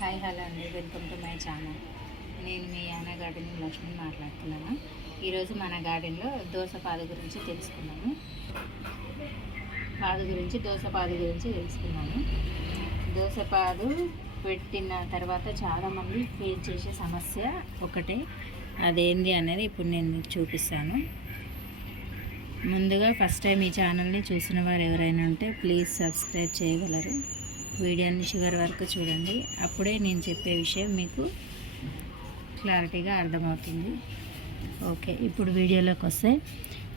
Hi hello అండి. Welcome to my channel. నేను మీ యానా గార్డెన్ లక్ష్మి మాట్లాడుతున్నాను. ఈరోజు మన గార్డెన్లో దోస పాదు గురించి తెలుసుకున్నాము పాదు గురించి దోసపాదు గురించి తెలుసుకున్నాము దోస పాదు పెట్టిన తర్వాత చాలామంది ఫేస్ చేసే సమస్య ఒకటే. అదేంటి అనేది ఇప్పుడు నేను చూపిస్తాను. ముందుగా ఫస్ట్ టైం ఈ ఛానల్ని చూసిన వారు ఎవరైనా ఉంటే ప్లీజ్ సబ్స్క్రైబ్ చేయగలరు. వీడియోని చివరి వరకు చూడండి. అప్పుడే నేను చెప్పే విషయం మీకు క్లారిటీగా అర్థమవుతుంది. ఓకే ఇప్పుడు వీడియోలోకి వస్తే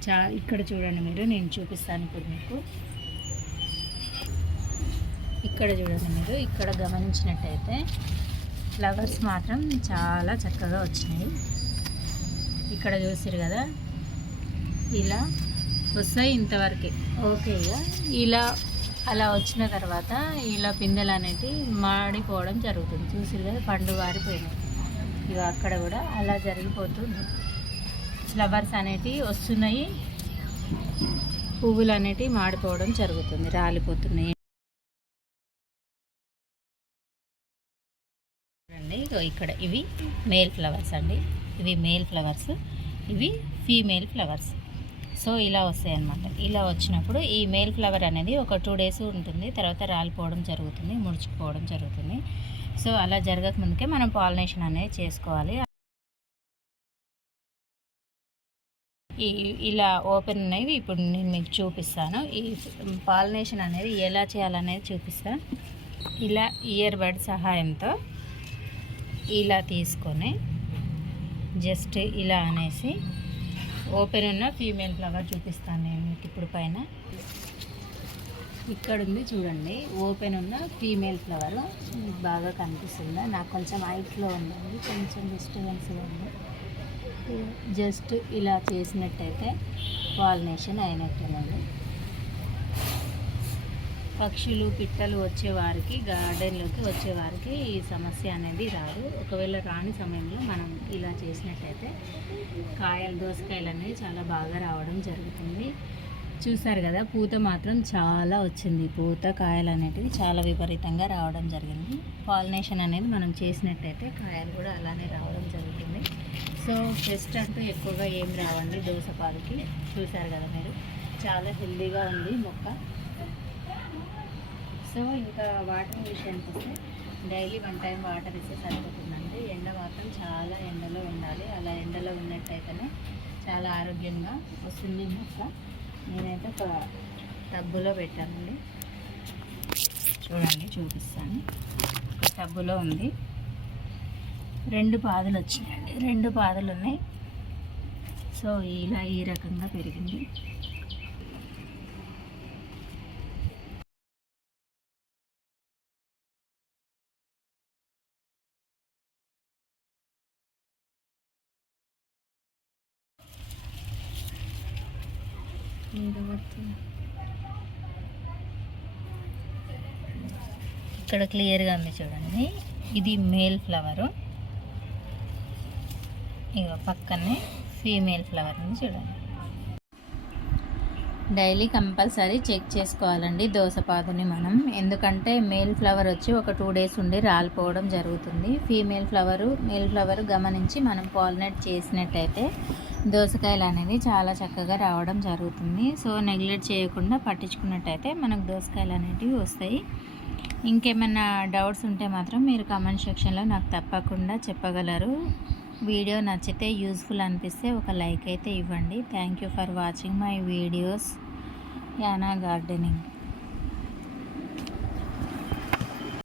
చా ఇక్కడ చూడండి మీరు నేను చూపిస్తాను ఇప్పుడు మీకు. ఇక్కడ చూడండి మీరు ఇక్కడ గమనించినట్టయితే ఫ్లవర్స్ మాత్రం చాలా చక్కగా వచ్చినాయి. ఇక్కడ చూసారు కదా ఇలా వస్తాయి ఇంతవరకే. ఓకే ఇలా అలా వచ్చిన తర్వాత ఇలా పిందెలు అనేటివి మాడిపోవడం జరుగుతుంది. చూసిరు కదా పండు వారిపోయినాయి. ఇవి అక్కడ కూడా అలా జరిగిపోతుంది. ఫ్లవర్స్ అనేటివి వస్తున్నాయి. పువ్వులు అనేటివి మాడిపోవడం జరుగుతుంది. రాలిపోతున్నాయి. ఇగో ఇక్కడ ఇవి మేల్ ఫ్లవర్స్ అండి. ఇవి మేల్ ఫ్లవర్స్ ఇవి ఫీమేల్ ఫ్లవర్స్ సో ఇలా వస్తాయి అన్నమాట ఇలా వచ్చినప్పుడు ఈ మేల్ ఫ్లవర్ అనేది ఒక టూ డేస్ ఉంటుంది. తర్వాత రాలిపోవడం జరుగుతుంది ముడుచుకుపోవడం జరుగుతుంది. సో అలా జరగక ముందుకే మనం పాలినేషన్ అనేది చేసుకోవాలి. ఈ ఇలా ఓపెన్ ఉన్నవి ఇప్పుడు నేను మీకు చూపిస్తాను. ఈ పాలినేషన్ అనేది ఎలా చేయాలనేది చూపిస్తాను. ఇలా ఇయర్ బడ్ సహాయంతో ఇలా తీసుకొని జస్ట్ ఇలా అనేసి ఓపెన్ ఉన్న ఫీమేల్ ఫ్లవర్ చూపిస్తాను నేను మీకు ఇప్పుడు పైన. ఇక్కడ ఉంది చూడండి ఓపెన్ ఉన్న ఫీమేల్ ఫ్లవర్. మీకు బాగా కనిపిస్తుందా? నాకు కొంచెం హైట్లో ఉందండి కొంచెం డిస్టర్బెన్స్గా ఉంది. జస్ట్ ఇలా చేసినట్టయితే పాలినేషన్ అయినట్టేనండి. పక్షులు పిట్టలు వచ్చేవారికి గార్డెన్లోకి వచ్చేవారికి ఈ సమస్య అనేది రాదు. ఒకవేళ రాని సమయంలో మనం ఇలా చేసినట్టయితే కాయలు దోసకాయలు అనేవి చాలా బాగా రావడం జరుగుతుంది. చూసారు కదా పూత మాత్రం చాలా వచ్చింది. పూత కాయలు అనేటివి చాలా విపరీతంగా రావడం జరిగింది. పాలినేషన్ అనేది మనం చేసినట్టయితే కాయలు కూడా అలానే రావడం జరుగుతుంది. సో పెస్ట్ అంటూ ఎక్కువగా ఏం రావండి దోసపాలకి చూసారు కదా మీరు? చాలా హెల్దీగా ఉంది మొక్క. సో ఇంకా వాటర్ విషయానికి వస్తే డైలీ వన్ టైం వాటర్ ఇస్తే సరిపోతుందండి. ఎండ మాత్రం చాలా ఎండలో ఉండాలి. అలా ఎండలో ఉన్నట్టయితేనే చాలా ఆరోగ్యంగా వస్తుంది మొక్క నేనైతే ఒక టబ్బులో పెట్టానండి. చూడండి చూపిస్తాను. ఒక టబ్బులో ఉంది. రెండు పాదులు వచ్చినాయండి. రెండు పాదులు ఉన్నాయి. సో ఇలా ఈ రకంగా పెరిగింది. ఇక్కడ క్లియర్గా ఉంది చూడండి. ఇది మేల్ ఫ్లవరు ఇక పక్కనే ఫీమేల్ ఫ్లవర్ ఉంది చూడండి. డైలీ కంపల్సరీ చెక్ చేసుకోవాలండి దోసపాదుని మనం. ఎందుకంటే మేల్ ఫ్లవర్ వచ్చి ఒక టూ డేస్ ఉండి రాలిపోవడం జరుగుతుంది. ఫీమేల్ ఫ్లవరు మేల్ ఫ్లవర్ గమనించి మనం పాలినేట్ చేసినట్టయితే దోసకాయలు అనేది చాలా చక్కగా రావడం జరుగుతుంది. సో నెగ్లెక్ట్ చేయకుండా పట్టించుకున్నట్టయితే మనకు దోసకాయలు అనేటివి వస్తాయి. ఇంకేమైనా డౌట్స్ ఉంటే మాత్రం మీరు కామెంట్ సెక్షన్లో నాకు తప్పకుండా చెప్పగలరు. వీడియో నచ్చితే యూస్ఫుల్ అనిపిస్తే ఒక లైక్ అయితే ఇవ్వండి. Thank you for watching my videos. Yana gardening.